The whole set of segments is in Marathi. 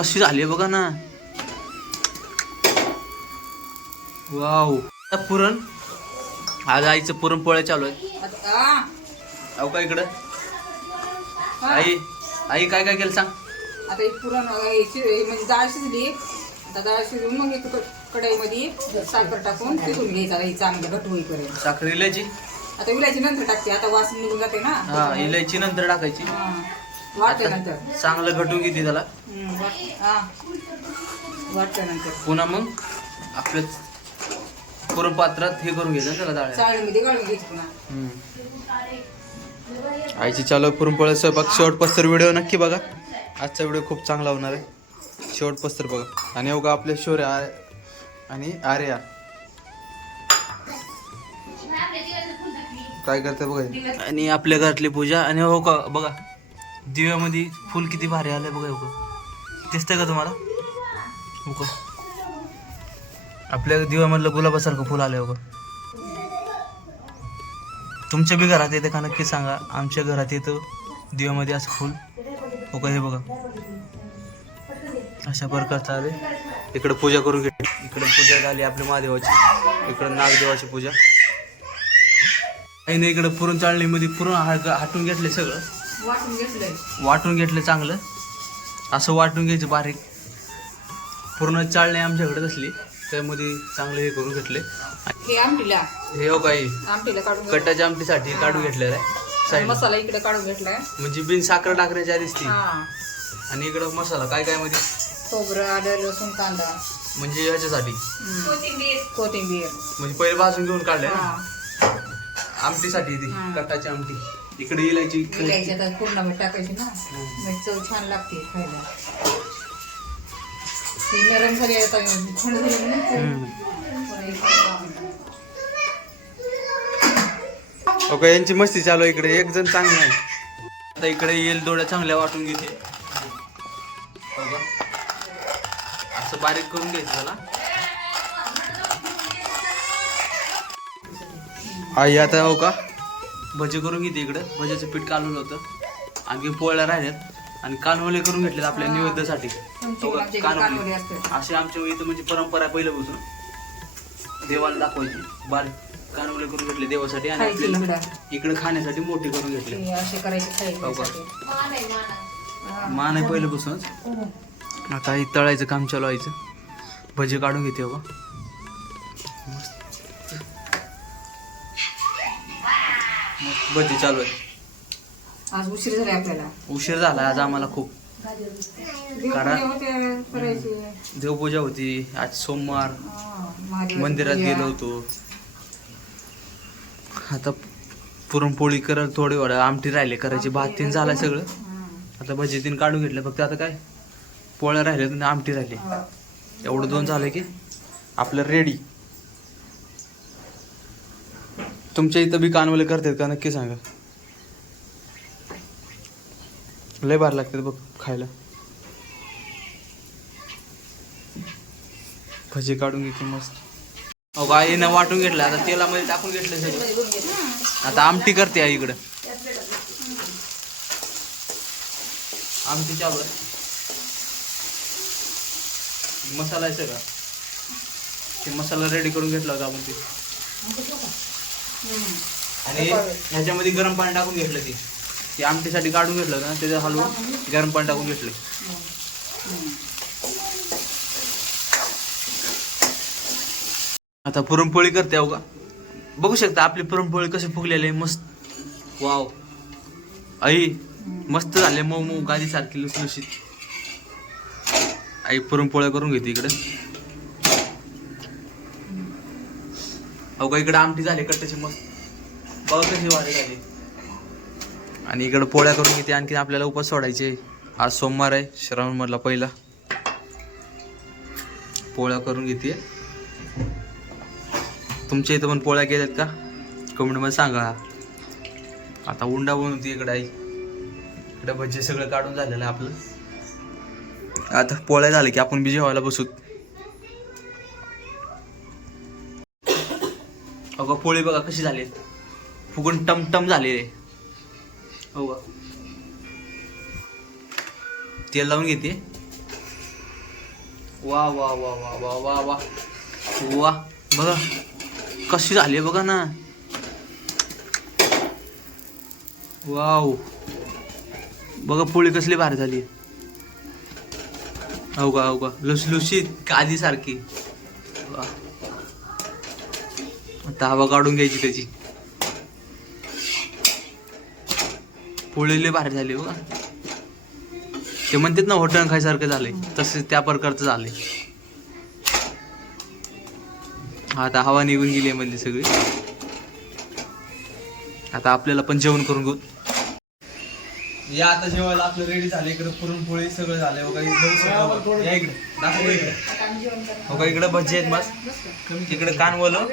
कशी झाली बघा ना. वाव. पुरण आज आईचं पुरणपोळ्या चालू आहे. अहो काय इकडं आई आई काय काय केलं सांग. आता एक पुरण म्हणजे डाळ शिजली. आता डाळ शिजून मग एक कढईमध्ये साखर टाकून शिजून घ्यायचा चांगलं घट होईपर्यंत. साखर इलायची आता इलायची नंतर टाकते. आता वास निघून जाते ना. हा इलायची नंतर टाकायची. वाटल्यानंतर चांगलं घटून घेते त्याला. वाटल्यानंतर पुन्हा मग आपल्या पुरण पात्रात हे करून घ्यायचं त्याला डाळ. चाळणीमध्ये गाळून घ्यायची पुन्हा. आईची चालू पुरणपोळ्या स्वयंपाक. शेवटपस्तर व्हिडिओ नक्की बघा. आजचा व्हिडिओ खूप चांगला होणार आहे. शेवटपस्तर बघा. आणि अवघा आपले शौर्य आणि आर्या काय करते बघा. आणि आपल्या घरातली पूजा. आणि हो का बघा दिव्यामध्ये फुल किती भारी आलंय बघा. हो दिसतंय का तुम्हाला. हो का आपल्या दिव्यामधलं गुलाबासारखं फुल आलंय बघा. तुमच्या बी घरात येते का नक्की सांगा. आमच्या घरात येतं दिव्यामध्ये असं फुल. हो का हे बघा अशा प्रकारचं आले. इकडं पूजा करून घेतली. इकडं पूजा झाली आपल्या महादेवाची. इकडं नागदेवाची पूजा. काही नाही इकडं पुरण चाळणीमध्ये पुरण हाटून घेतले. सगळं वाटून घेतलं चांगलं. असं वाटून घ्यायचं बारीक. पूर्ण चाळणी आमच्याकडे असली त्यामध्ये चांगलं हे करून घेतले. हे आमटीला हे हो काही आमटीला काढून कटाच्या आमटीसाठी काढून घेतलेलं आहे. मसाला इकडे काढून घेतलाय. म्हणजे बिन साखर टाकण्याच्या आधीच ती. हा आणि इकडं मसाला काय काय मध्ये खोबरं आलं लसूण कांदा म्हणजे ह्याच्यासाठी कोथिंबीर म्हणजे पहिले भाजून घेऊन काढले ना. हा. आमटीसाठी ती कटाची आमटी. इकडे इलायची इलायची आता पूर्ण टाकायची ना. म्हणजे चव छान लागते खायला. ती नरम झाली आता थंड झाली म्हणून ओके यांची मस्ती चालू आहे. इकडे एक जण चांगला आहे. आता इकडे येल दोड्या चांगल्या वाटून घेते. असं बारीक करून घ्यायचं त्याला. आई आता हो का भजी करून घेते. इकडं भजीचं पीठ कालवलं होतं. आणखी पोळ्या राहिल्यात. आणि कानवले करून घेतलेत आपल्या निवेद्यासाठी. कानवले असे आमच्या इथं म्हणजे परंपरा आहे पहिल्यापासून. देवाला दाखवायची बारीक कानवले करून घेतले देवासाठी. आणि आपल्याला इकडे खाण्यासाठी मोठे करून घेतले. मान आहे पहिल्यापासूनच. आता ही तळायचं काम चालू व्हायचं. भजी काढून घेते बाबा. भजी चालू आहे. आज उशीर झाला आपल्याला. उशीर झाला आज आम्हाला खूप. कारण देवपूजा होती आज सोमवार. मंदिरात गेलो होतो. आता पुरणपोळी करत थोडी वेळ आमटी राहिले करायची. भात तीन झालाय सगळं. आता भजी तीन काढून घेतलं. फक्त आता काय पोळ्या राहिल्या आणि आमटी राहिली. एवढं दोन झालं की आपलं रेडी. तुमच्या इथं बी कानवले करतात का नक्की सांगा. लय भारी लागतात बघ खायला. भजी काढून घेतली मस्त. अहो आईनं वाटून घेतलं. आता तेलामध्ये टाकून घेतलं सगळं. आता आमटी करते आई इकडं. आमटी चालू आहे. मसाला आहे सगळा. ते मसाला रेडी करून घेतला होता आपण ते. आणि ह्याच्यामध्ये गरम पाणी टाकून घेतलं. ते आमटीसाठी काढून घेतलं ना. त्याच्या हलवून गरम पाणी टाकून घेतलं. आता पुरणपोळी करते अवघा. बघू शकता आपली पुरणपोळी कशी फुगलेली आहे मस्त. वाव आई मस्त झाले. मऊ मऊ गादी सारखी लुसलुशीत. आई पुरणपोळ्या करून घेते इकडे. अवघा इकडे आमटी झाली कट्ट्याची मस्त. बघा कशी वाढी झाली. आणि इकडे पोळ्या करून घेते. आणखी आपल्याला उपास सोडायचे. आज सोमवार आहे श्रावण मधला पहिला. पोळ्या करून घेते. तुमच्या इथं पण पोळ्या केल्यात का कमेंटमध्ये सांगा. आता उंडा बनवते इकडे आई. इकडे भजी सगळं काढून झालेलं आहे आपलं. आता पोळ्या झाल्या की आपण बी जेवायला बसू. अगं पोळी बघा कशी झाली. फुगून टमटम झाले रे. हो तेल लावून घेते. वा वा वा वा वा वा वा वा बघा कशी झाली बघा ना. वाव बघा पोळी कसली भारी झाली. हो का लुसलुशीत काजी सारखी. वा. आता हवा काढून घ्यायची त्याची. पोळी लय भारी झाली बघा. ते म्हणतात ना हॉटेल खायसारखं झालंय तसे त्या प्रकारचं झालंय. आता हवा निघून गेली मधली सगळी. आता आपल्याला पण जेवण करून घेऊ. या आता जेवायला आपलं रेडी झालं. इकडे पुरणपोळी सगळं झालंय बघा. या इकडे दाखव इकडे. बघा इकडे भजी आहेत मस्त. इकडे कानवलं,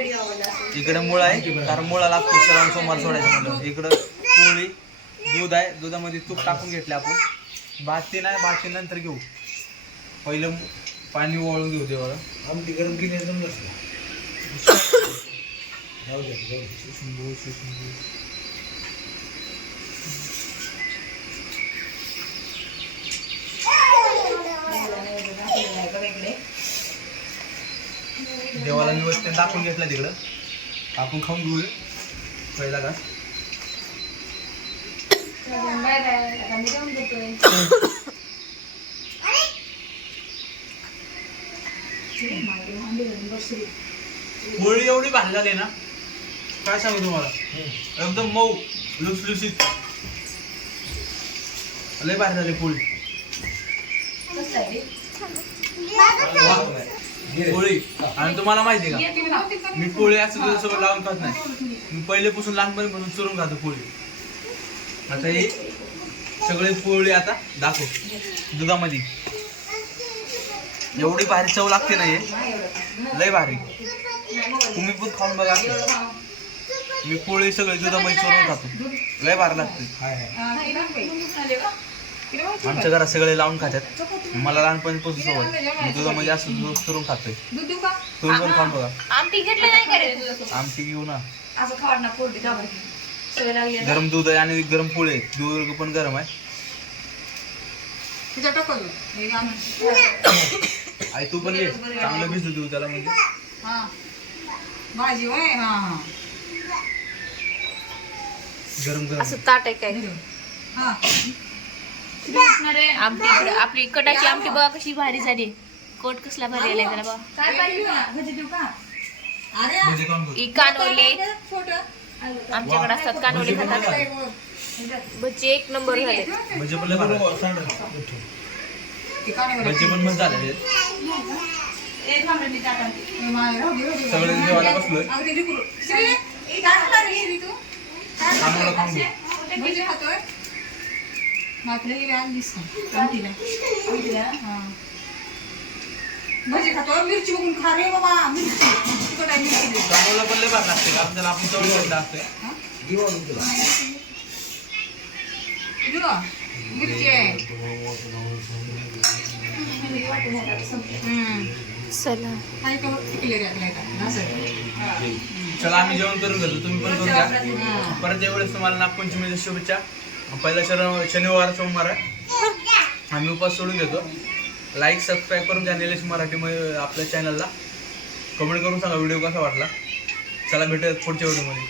इकडे मुळा आहे कारण मुळा लागतो सरांना सोमवार सोडायचं म्हणलं. इकडं पोळी, दूध आहे, दुधामध्ये तूप टाकून घेतले आपण. भाती नाही, भाती नंतर घेऊ. पहिलं पाणी ओवाळून घेऊ देवाला. आमटी गरम केली एकदम देवाला निवड दाखवून घेतला तिकडं. आपण खाऊन घेऊ पहिला का. पोळी एवढी भारी झाली ना काय सांगू तुम्हाला. एकदम मऊ लुसलुसीत लय भारी झाली पोळी. पोळी आणि तुम्हाला माहिती का मी पोळी असं तुझ्यासोबत लावून खात नाही. मी पहिलेपासून लहानपणीपासून चुरून खातो पोळी. आता ही सगळी पोळी आता दाखव दुधामध्ये. एवढी भारी चव लागते ना हे लय भारी. तुम्ही पण खाऊन बघा. मी पोळी सगळी दुधामध्ये चुरून खातो लय भारी लागते. आमच्या घरात सगळे लावून खातात. मला लहानपणीपासून सवय. मी दुधामध्ये असं दूध चुरून खातोय. तुम्ही पण खाऊन बघा. आमटी घेऊ ना. गरम दूध आहे आणि गरम पोळी आहे. दूध पण गरम आहे. आई तू पण ये चांगलं भिजू देऊ त्याला म्हणजे गरम गरम असं ताट आहे काय. आमटी आपली कटाची आमटी बघा कशी भारी झाली. कोट कसला भारी आलाय त्याला बघा. ही कानवले आमच्याकडे असतात. कानवले खातात. भजी एक नंबर झाले. भजी पण लय भारी. भजी पण मस्त झाले. सगळे जेवायला बसलोय. कानवलं खाऊन घेऊ. भजी खातो मिरची बघून खा रे बाबा. कानवलं पण लय भारी लागते कारण त्याला आपण चव घेतलं असते. चला आम्ही जेवण करून घेतो. तुम्ही पण करून घ्या. परत यावेळेस तुम्हाला नागपंचमीच्या शुभेच्छा. पहिला शनिवार सोमवार आहे. आम्ही उपास सोडून घेतो. लाईक सबस्क्राईब करून घ्या निलेश मराठीमध्ये आपल्या चॅनलला. कमेंट करून सांगा व्हिडिओ कसा वाटला. चला भेटूया पुढच्या व्हिडिओमध्ये.